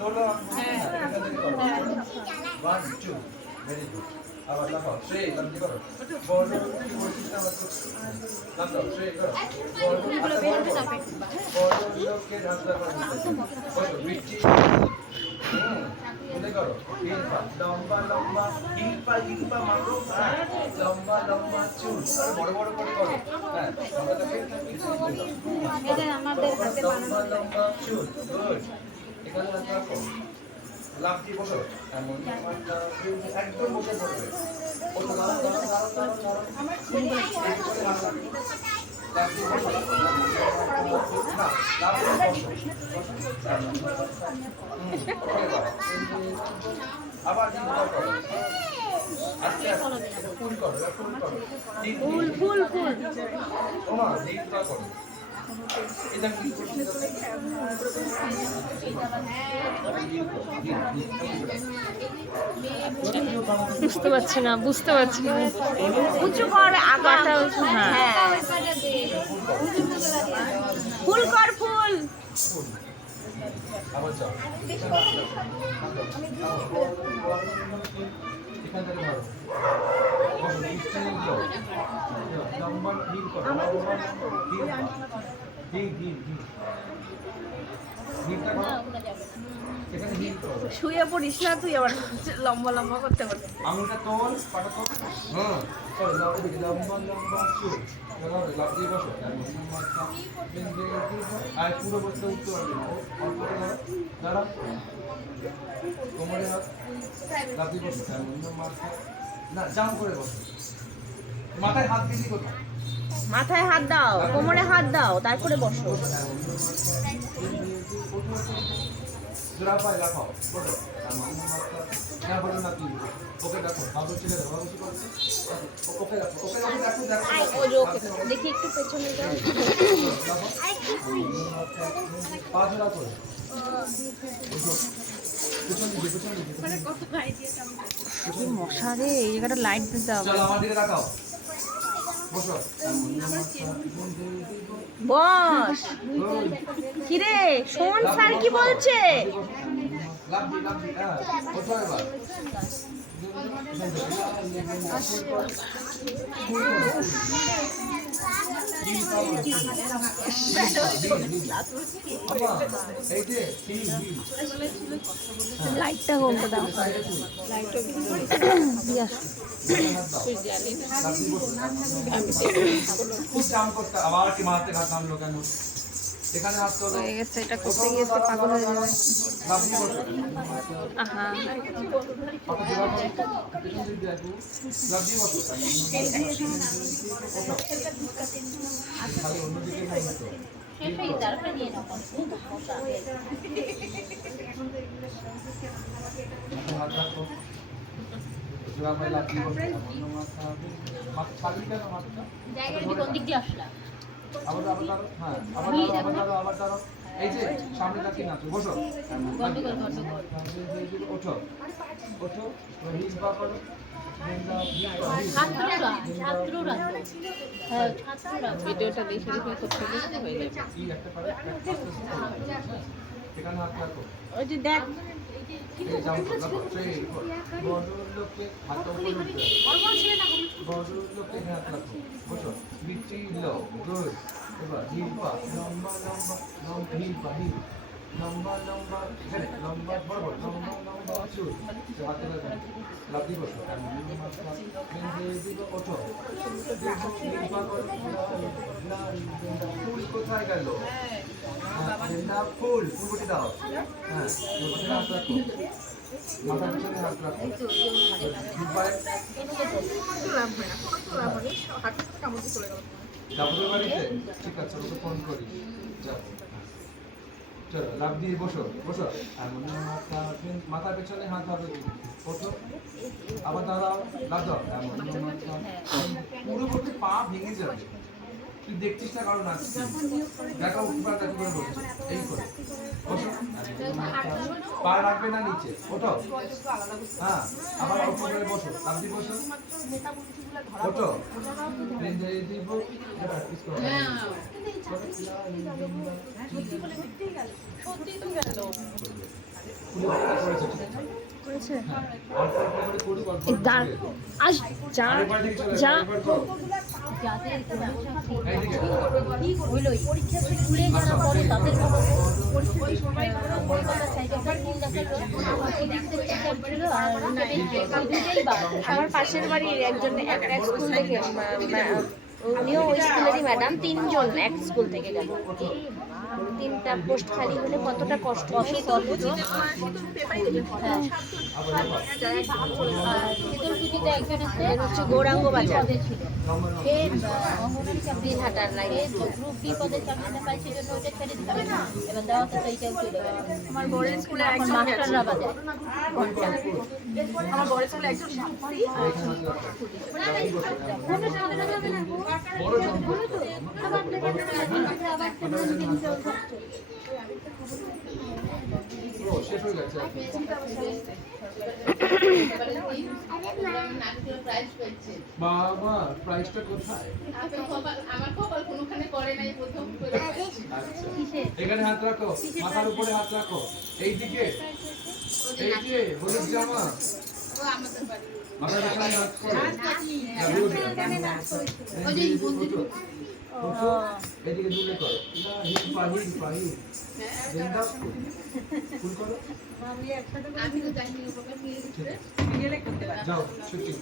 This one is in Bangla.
তোলো এখান থেকে করো 1 2 ভেরি গুড আবার লাফাও সেই লাফি করো বড় কি বলছিস না আমার লাফাও সেই করো বড় লোকের হাতটা বসো বৃষ্টি বলে করো লম্বা লম্বা হিলপা মারো লম্বা লম্বা চুল আর বড় বড় করে করো হ্যাঁ এটা আমাদের হাতে বানানো লম্বা চুল গুড এখানে রাখো লাভ দিয়ে বসো এমন একদম বসে পড়বে ওটা দাঁড়াও লাভ দিয়ে বসো না লাভ দিয়ে বসো আবার দিন করো আস্তে আস্তে ফুল করো ফুল করো ফুল ফুল ফুল ওমা দিন করো এটা কি করছিস বুঝতে পারছি না উঁচু কর আগাটা হ্যাঁ ফুল কর ফুল আবার যাও এখান থেকে ধরো লম্বা হিল করো হিলটা করো এখানে হিল করো শুয়ে পড়িস না তুই আবার লম্বা লম্বা করতে করতে আঙুলটা তোল পাটা তোল হ্যাঁ চলো লম্বা লম্বা চুল লাভ দিয়ে বসো আর পুরো বসতে উঠতে পারবে না অল্প করে দাঁড়া কোমরে হাত লাভ দিয়ে বসো মাথা না জাম করে বসো মাথায় হাত দিবি কোথায় মাথায় হাত দাও কোমরে হাত দাও তারপরে বসো জোড়া পায়ে লাফাও বসো না বলো না কি ওকে দেখো বাবু ছেলে দেখো বাবু কি করছে ওকে দেখো দেখো দেখি একটু পেছনে যাও পা জোড়া করো কি মশা রে এই জায়গাটা লাইট দিতে হবে চলো আমার দিকে তাকাও বসো বস কিরে শোন স্যার কি বলছে লাভ দি হ্যাঁ ওঠো এবার লাইটটা কমতে দাও দিয়ে আসো খুব কাম করতে আবার কি মারতে ঘাত নামলো কেন এখানে হাত তোলো হয়ে গেছে এটা করতে গিয়ে তো পাগল হয়ে যাবে লাভ দি বসো আহা পাটা জোড়া করো পেছন দিক দিয়ে আসবো লাভ দি বসো খালি অন্যদিকে নাই তো হাত রাখো জোড়া পায়ে লাভ দি বসো মাথা ছাড়বি কেন মাথাটা আবার হ্যাঁ আবার দাঁড়াও এই যে সামনে তাকিয়ে নাচো বসো ওঠো ওঠো হিল পা করো ভিডিওটা দেখে করতে গেলে হয়ে যাবে কি একটা পারে এখানে হাত রাখো ওই যে দেখ এই যাও রাখো সেই বড় লোককে হাত উপরে উঠবে বড় লোককে হাত রাখো বসো বিটি লো গুড এবার হিল পা লম্বা লম্বা লম্বা হিল পা হিল লম্বা লম্বা এখানে লম্বা বড় বড় লম্বা লম্বা চুল হাতে লাগবে লাভ দি বসো ওঠো হিল পা করো ফুল কোথায় গেল না ফুল ফুলটি দাও হ্যাঁ ফুলটি হাত রাখো মাথার পিছনে হাত রাখো যাবো বাড়িতে ঠিক আছে ওকে ফোন করি যাও চলো লাভ দিয়ে বসো বসো আর মনে মাথার পেছনে হাত হবে ওঠো আবার দাঁড়াও লাভ দাও পুরো করতে পা ভেঙে যাবে তুই দেখছিস না কারণ আসছিস দেখা উঠবার দেখা করে বলছো এই করে বসো পা রাখবে না নিচে ওঠো হ্যাঁ আবার অল্প করে বসো আপনি বসো ওঠো প্লেন দিয়ে দিব প্র্যাকটিস করো সত্যি বলে মিথ্যেই গেল সত্যি তো গেল করেছে ঠিক আছে? করেছে হ্যাঁ অল্প অল্প করে করি অল্প এই অল্প দাঁড় করে। আজ যা আরেকবার দিকে চলে যা আরেকবার করো। এইদিকে। আমার পাশের বাড়ির একজন এক এক স্কুল থেকে উনিও ওই স্কুলেরই ম্যাডাম, তিনজন এক স্কুল থেকে গেল। তিনটা পোস্ট খালি হলে কতটা কষ্ট হয়। হচ্ছে গৌরাঙ্গ বাজার, দিনহাটার লাইনে। আমার বড়ের স্কুলে একজন মাস্টাররা বাজে আমার বড়ের স্কুলে একজন বড় যন্ত্র। ও, শেষ হয়ে গেছে আর কি। বাবা প্রাইসটা কোথায়? আচ্ছা। এখানে হাত রাখো, মাথার উপরে হাত রাখো। এইদিকে, এই যে হলুদ জামা, মাথার পেছনে হাত করো। এদিকে দূরে করো। পাহির পাহির গেন্দা ফুল করো। যাও শুটিং।